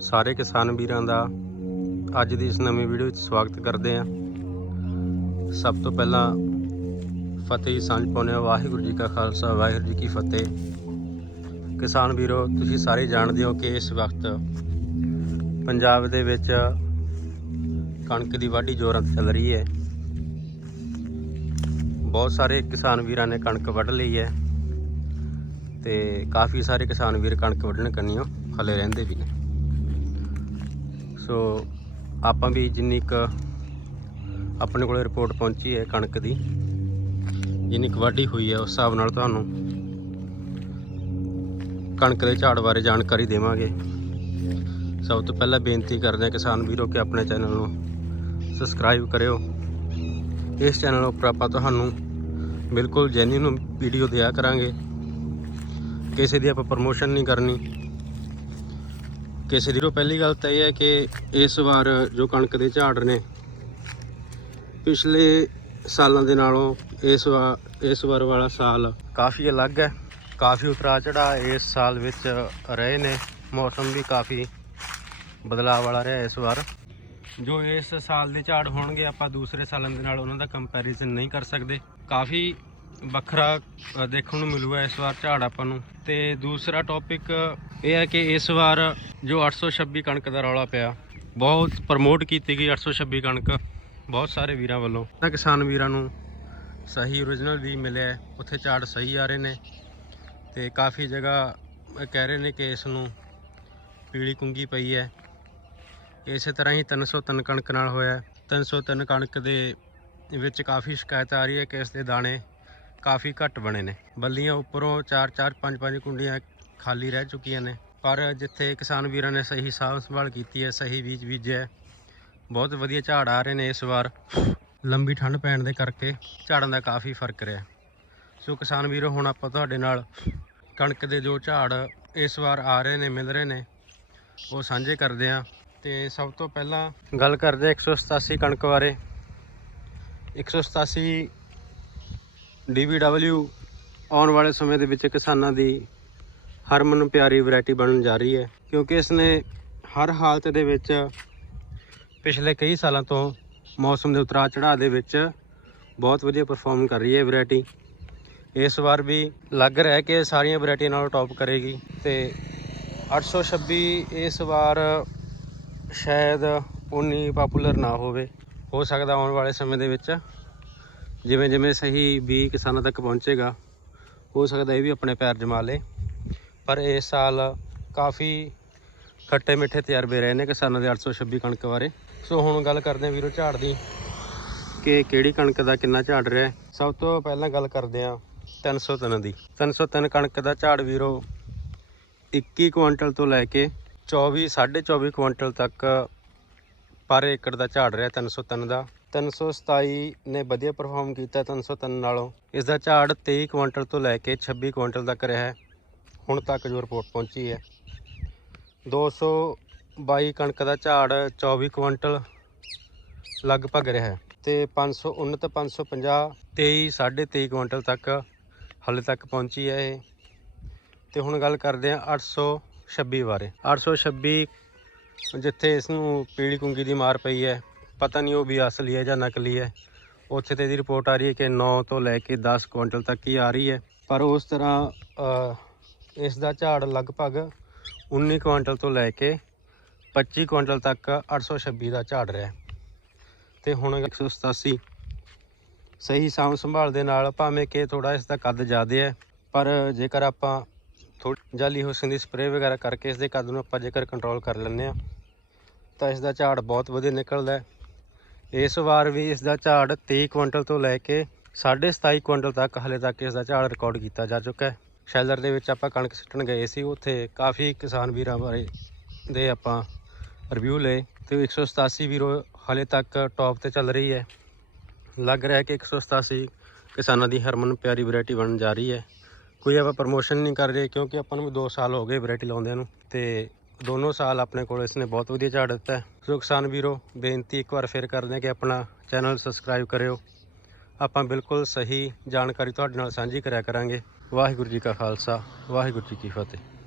ਸਾਰੇ ਕਿਸਾਨ ਵੀਰਾਂ ਦਾ ਅੱਜ ਦੀ ਇਸ ਨਵੀਂ ਵੀਡੀਓ ਵਿੱਚ ਸਵਾਗਤ ਕਰਦੇ ਹਾਂ। ਸਭ ਤੋਂ ਪਹਿਲਾਂ ਫਤਿਹ ਸਾਂਝ ਪਾਉਂਦੇ ਹਾਂ। ਵਾਹਿਗੁਰੂ ਜੀ ਕਾ ਖਾਲਸਾ, ਵਾਹਿਗੁਰੂ ਜੀ ਕੀ ਫਤਿਹ। ਕਿਸਾਨ ਵੀਰੋ, ਤੁਸੀਂ ਸਾਰੇ ਜਾਣਦੇ ਹੋ ਕਿ ਇਸ ਵਕਤ ਪੰਜਾਬ ਦੇ ਵਿੱਚ ਕਣਕ ਦੀ ਵਾਢੀ ਜ਼ੋਰਾਂ ਤੇ ਚੱਲ ਰਹੀ ਹੈ। ਬਹੁਤ ਸਾਰੇ ਕਿਸਾਨ ਵੀਰਾਂ ਨੇ ਕਣਕ ਵੱਢ ਲਈ ਹੈ ਤੇ ਕਾਫੀ ਸਾਰੇ ਕਿਸਾਨ ਵੀਰ ਕਣਕ ਵੱਢਣ ਕੰਨੀਓ, ਹਲੇ ਰਹਿੰਦੇ ਵੀ ਨੇ। ਸੋ ਆਪਾਂ ਵੀ ਜਿੰਨੀ ਕੁ ਆਪਣੇ ਕੋਲੇ ਰਿਪੋਰਟ ਪਹੁੰਚੀ ਹੈ ਕਣਕ ਦੀ, ਜਿੰਨੀ ਕੁ ਵਾਢੀ ਹੋਈ ਹੈ, ਉਸ ਹਿਸਾਬ ਨਾਲ ਤੁਹਾਨੂੰ ਕਣਕ ਦੇ ਝਾੜ ਬਾਰੇ ਜਾਣਕਾਰੀ ਦੇਵਾਂਗੇ। ਸਭ ਤੋਂ ਪਹਿਲਾਂ ਬੇਨਤੀ ਕਰਦੇ ਹਾਂ ਕਿਸਾਨ ਵੀਰੋ ਕਿ ਆਪਣੇ ਚੈਨਲ ਨੂੰ ਸਬਸਕ੍ਰਾਈਬ ਕਰਿਓ। ਇਸ ਚੈਨਲ ਉੱਪਰ ਆਪਾਂ ਤੁਹਾਨੂੰ ਬਿਲਕੁਲ ਜੈਨੂਇਨ ਵੀਡੀਓ ਦਿਆ ਕਰਾਂਗੇ। ਕਿਸੇ ਦੀ ਆਪਾਂ ਪ੍ਰਮੋਸ਼ਨ ਨਹੀਂ ਕਰਨੀ। ਕਿਸੇ ਦੀ ਪਹਿਲੀ ਗੱਲ ਤਾਂ ਇਹ ਹੈ ਕਿ ਇਸ ਵਾਰ ਜੋ ਕਣਕ ਦੇ ਝਾੜ ਨੇ, ਪਿਛਲੇ ਸਾਲਾਂ ਦੇ ਨਾਲੋਂ ਇਸ ਵਾਰ ਇਸ ਵਾਰ ਵਾਲਾ ਸਾਲ ਕਾਫੀ ਅਲੱਗ ਹੈ, ਕਾਫੀ ਉਤਰਾ ਚੜਾ ਇਸ ਸਾਲ ਵਿੱਚ ਰਹੇ ਨੇ, ਮੌਸਮ ਵੀ ਕਾਫੀ ਬਦਲਾਅ ਵਾਲਾ ਰਿਹਾ ਇਸ ਵਾਰ। ਜੋ ਇਸ ਸਾਲ ਦੇ ਝਾੜ ਹੋਣਗੇ, ਆਪਾਂ ਦੂਸਰੇ ਸਾਲਾਂ ਦੇ ਨਾਲ ਉਹਨਾਂ ਦਾ ਕੰਪੈਰੀਜ਼ਨ ਨਹੀਂ ਕਰ ਸਕਦੇ। ਕਾਫੀ ਵੱਖਰਾ ਦੇਖਣ ਨੂੰ ਮਿਲੂਗਾ ਇਸ ਵਾਰ ਝਾੜ ਆਪਾਂ ਨੂੰ। ਤੇ ਦੂਸਰਾ ਟੌਪਿਕ ਇਹ ਹੈ ਕਿ ਇਸ ਵਾਰ ਜੋ 826 ਕਣਕ ਦਾ ਰੌਲਾ ਪਿਆ, ਬਹੁਤ ਪ੍ਰਮੋਟ ਕੀਤੀ ਗਈ 826 ਕਣਕ, ਬਹੁਤ ਸਾਰੇ ਵੀਰਾਂ ਵੱਲੋਂ। ਤਾਂ ਕਿਸਾਨ ਵੀਰਾਂ ਨੂੰ ਸਹੀ ਓਰੀਜਨਲ ਵੀ ਮਿਲਿਆ ਉੱਥੇ ਝਾੜ ਸਹੀ ਆ ਰਹੇ ਨੇ। ਤੇ ਕਾਫੀ ਜਗ੍ਹਾ ਕਹਿ ਰਹੇ ਨੇ ਕਿ ਇਸ ਨੂੰ ਪੀਲੀ ਕੁੰਗੀ ਪਈ ਹੈ। ਇਸੇ ਤਰ੍ਹਾਂ ਹੀ 303 ਕਣਕ ਨਾਲ ਹੋਇਆ ਹੈ। 303 ਕਣਕ ਦੇ ਵਿੱਚ ਕਾਫੀ ਸ਼ਿਕਾਇਤ ਆ ਰਹੀ ਹੈ ਕਿ ਇਸ ਦੇ ਦਾਣੇ ਕਾਫੀ ਘੱਟ ਬਣੇ ਨੇ। ਬੱਲੀਆਂ ਉੱਪਰੋਂ 4 4 5 5 ਕੁੰਡੀਆਂ ਖਾਲੀ ਰਹਿ ਚੁੱਕੀਆਂ ਨੇ। ਪਰ ਜਿੱਥੇ ਕਿਸਾਨ ਵੀਰਾਂ ਨੇ ਸਹੀ ਸਾਂਭ ਸੰਭਾਲ ਕੀਤੀ ਹੈ ਸਹੀ ਬੀਜ ਬੀਜਿਆ ਹੈ, ਬਹੁਤ ਵਧੀਆ ਝਾੜ ਆ ਰਹੇ ਨੇ ਇਸ ਵਾਰ। ਲੰਬੀ ਠੰਡ ਪੈਣ ਦੇ ਕਰਕੇ ਝਾੜਾਂ ਦਾ ਕਾਫੀ ਫ਼ਰਕ ਰਿਹਾ। ਸੋ ਕਿਸਾਨ ਵੀਰੋ ਹੁਣ ਆਪਾਂ ਤੁਹਾਡੇ ਨਾਲ ਕਣਕ ਦੇ ਜੋ ਝਾੜ ਇਸ ਵਾਰ ਆ ਰਹੇ ਨੇ ਮਿਲ ਰਹੇ ਨੇ ਉਹ ਸਾਂਝੇ ਕਰਦੇ ਹਾਂ। ਤੇ ਸਭ ਤੋਂ ਪਹਿਲਾਂ ਗੱਲ ਕਰਦੇ ਹਾਂ 187 ਕਣਕ ਬਾਰੇ। 187 DVW ਆਉਣ ਵਾਲੇ ਸਮੇਂ ਦੇ ਵਿੱਚ ਕਿਸਾਨਾਂ ਦੀ ਹਰਮਨ ਪਿਆਰੀ ਵੈਰਾਈਟੀ ਬਣਨ ਜਾ ਰਹੀ ਹੈ, ਕਿਉਂਕਿ ਇਸ ਨੇ ਹਰ ਹਾਲਤ ਦੇ ਵਿੱਚ ਪਿਛਲੇ ਕਈ ਸਾਲਾਂ ਤੋਂ ਮੌਸਮ ਦੇ ਉਤਰਾਅ ਚੜਾਅ ਦੇ ਵਿੱਚ ਬਹੁਤ ਵਧੀਆ ਪਰਫਾਰਮ ਕਰ ਰਹੀ ਹੈ ਵੈਰਾਈਟੀ। ਇਸ ਵਾਰ ਵੀ ਲੱਗ ਰਿਹਾ ਕਿ ਸਾਰੀਆਂ ਵੈਰਾਈਟੀਆਂ ਨਾਲੋਂ ਟੌਪ ਕਰੇਗੀ ਤੇ 826 ਇਸ ਵਾਰ ਸ਼ਾਇਦ ਉਨੀ ਪਪੂਲਰ ਨਾ ਹੋਵੇ, ਹੋ ਸਕਦਾ ਆਉਣ ਵਾਲੇ ਸਮੇਂ ਦੇ ਵਿੱਚ। ਜਿਵੇਂ ਜਿਵੇਂ ਸਹੀ ਵੀ ਕਿਸਾਨਾਂ ਤੱਕ ਪਹੁੰਚੇਗਾ, ਹੋ ਸਕਦਾ ਇਹ ਵੀ ਆਪਣੇ ਪੈਰ ਜਮਾ ਲੇ। ਪਰ ਇਸ ਸਾਲ ਕਾਫੀ ਖੱਟੇ ਮਿੱਠੇ ਤਜਰਬੇ ਰਹੇ ਨੇ ਕਿਸਾਨਾਂ ਦੇ 826 ਕਣਕ ਬਾਰੇ। ਸੋ ਹੁਣ ਗੱਲ ਕਰਦੇ ਹਾਂ ਵੀਰੋ ਝਾੜ ਦੀ, ਕਿ ਕਿਹੜੀ ਕਣਕ ਦਾ ਕਿੰਨਾ ਝਾੜ ਰਿਹਾ ਸਭ ਤੋਂ ਪਹਿਲਾਂ ਗੱਲ ਕਰਦੇ ਹਾਂ 303 ਦੀ। 303 ਕਣਕ ਦਾ ਝਾੜ ਵੀਰੋ 21 ਕੁਇੰਟਲ ਤੋਂ ਲੈ ਕੇ 24 24.5 ਕੁਇੰਟਲ ਤੱਕ ਪਰ ਏਕੜ ਦਾ ਝਾੜ ਰਿਹਾ 303 ਦਾ। 327 ਨੇ ਵਧੀਆ ਪਰਫਾਰਮ ਕੀਤਾ 303 ਨਾਲੋਂ। ਇਸ ਦਾ ਝਾੜ 23 ਕੁਇੰਟਲ ਤੋਂ ਲੈ ਕੇ 26 ਕੁਇੰਟਲ ਤੱਕ ਰਿਹਾ ਹੈ। ਹੁਣ ਤੱਕ ਜੋ ਰਿਪੋਰਟ ਪਹੁੰਚੀ ਹੈ। 222 ਕਣਕ ਦਾ ਝਾੜ 24 ਕੁਇੰਟਲ ਲਗਭਗ ਰਿਹਾ ਹੈ ਤੇ 519 550 23 23.5 ਕੁਇੰਟਲ ਤੱਕ ਹਾਲੇ ਤੱਕ ਪਹੁੰਚੀ ਹੈ ਇਹ। ਤੇ ਹੁਣ ਗੱਲ ਕਰਦੇ ਹਾਂ 826 ਬਾਰੇ। 826 ਜਿੱਥੇ ਇਸ ਨੂੰ ਪੀਲੀ ਕੁੰਗੀ ਦੀ ਮਾਰ ਪਈ ਹੈ। ਪਤਾ ਨਹੀਂ ਉਹ ਵੀ ਅਸਲੀ ਹੈ ਜਾਂ ਨਕਲੀ ਹੈ। ਉੱਥੇ ਤੇ ਇਹਦੀ ਰਿਪੋਰਟ ਆ ਰਹੀ ਹੈ ਕਿ 9 ਤੋਂ ਲੈ ਕੇ 10 ਕੁਇੰਟਲ ਤੱਕ ਹੀ ਆ ਰਹੀ ਹੈ। ਪਰ ਉਸ ਤਰ੍ਹਾਂ ਇਸ ਦਾ ਝਾੜ ਲਗਭਗ 19 ਕੁਇੰਟਲ ਤੋਂ ਲੈ ਕੇ 25 ਕੁਇੰਟਲ ਤੱਕ 826 ਦਾ ਝਾੜ ਰਿਹਾ ਹੈ। ਤੇ ਹੁਣ 187 ਸਹੀ ਸਾਂਭ ਸੰਭਾਲ ਦੇ ਨਾਲ ਭਾਵੇਂ ਕਿ ਥੋੜਾ ਇਸ ਦਾ ਕੱਦ ਜ਼ਿਆਦਾ ਹੈ, ਪਰ ਜੇਕਰ ਆਪਾਂ ਥੋੜੀ ਜਾਲੀ ਹੁਸਨ ਦੀ ਸਪਰੇਅ ਵਗੈਰਾ ਕਰਕੇ ਇਸ ਦੇ ਕੱਦ ਨੂੰ ਆਪਾਂ ਜੇਕਰ ਕੰਟਰੋਲ ਕਰ ਲੈਂਦੇ ਆ ਤਾਂ ਇਸ ਦਾ ਝਾੜ ਬਹੁਤ ਵਧੀਆ ਨਿਕਲਦਾ ਹੈ। ਇਸ ਵਾਰ ਵੀ ਇਸ ਦਾ ਝਾੜ 23 ਕੁਇੰਟਲ ਤੋਂ ਲੈ ਕੇ 27.5 ਕੁਇੰਟਲ ਤੱਕ ਹਲੇ ਤੱਕ ਇਸ ਦਾ ਝਾੜ ਰਿਕਾਰਡ ਕੀਤਾ ਜਾ ਚੁੱਕਾ ਹੈ। ਸ਼ੈਲਰ ਦੇ ਵਿੱਚ ਆਪਾਂ ਕਣਕ ਸਿੱਟਣ ਗਏ ਸੀ, ਉੱਥੇ ਕਾਫੀ ਕਿਸਾਨ ਵੀਰਾਂ ਬਾਰੇ ਦੇ ਆਪਾਂ ਰਿਵਿਊ ਲਏ ਤੇ 187 ਵੀਰੋ ਹਲੇ ਤੱਕ ਟੌਪ ਤੇ ਚੱਲ ਰਹੀ ਹੈ। ਲੱਗ ਰਿਹਾ ਕਿ 187 ਕਿਸਾਨਾਂ ਦੀ ਹਰਮਨ ਪਿਆਰੀ ਵੈਰਾਈਟੀ ਬਣਨ ਜਾ ਰਹੀ ਹੈ। ਕੋਈ ਆਪਾਂ ਪ੍ਰਮੋਸ਼ਨ ਨਹੀਂ ਕਰ ਰਹੇ ਕਿਉਂਕਿ ਆਪਾਂ ਨੂੰ ਵੀ 2 ਸਾਲ ਹੋ ਗਏ ਵੈਰਾਈਟੀ ਲਾਉਂਦਿਆਂ ਨੂੰ ਤੇ ਦੋਨੋਂ ਸਾਲ ਆਪਣੇ ਕੋਲ ਇਸ ਨੇ ਬਹੁਤ ਵਧੀਆ ਝਾੜ ਦਿੱਤਾ ਹੈ। ਸੋ ਕਿਸਾਨ ਵੀਰੋ, ਬੇਨਤੀ ਇੱਕ ਵਾਰ ਫਿਰ ਕਰਦੇ ਹਾਂ ਕਿ ਆਪਣਾ ਚੈਨਲ ਸਬਸਕ੍ਰਾਈਬ ਕਰਿਓ। ਆਪਾਂ ਬਿਲਕੁਲ ਸਹੀ ਜਾਣਕਾਰੀ ਤੁਹਾਡੇ ਨਾਲ ਸਾਂਝੀ ਕਰਿਆ ਕਰਾਂਗੇ। ਵਾਹਿਗੁਰੂ ਜੀ ਕਾ ਖਾਲਸਾ, ਵਾਹਿਗੁਰੂ ਜੀ ਕੀ ਫਤਿਹ।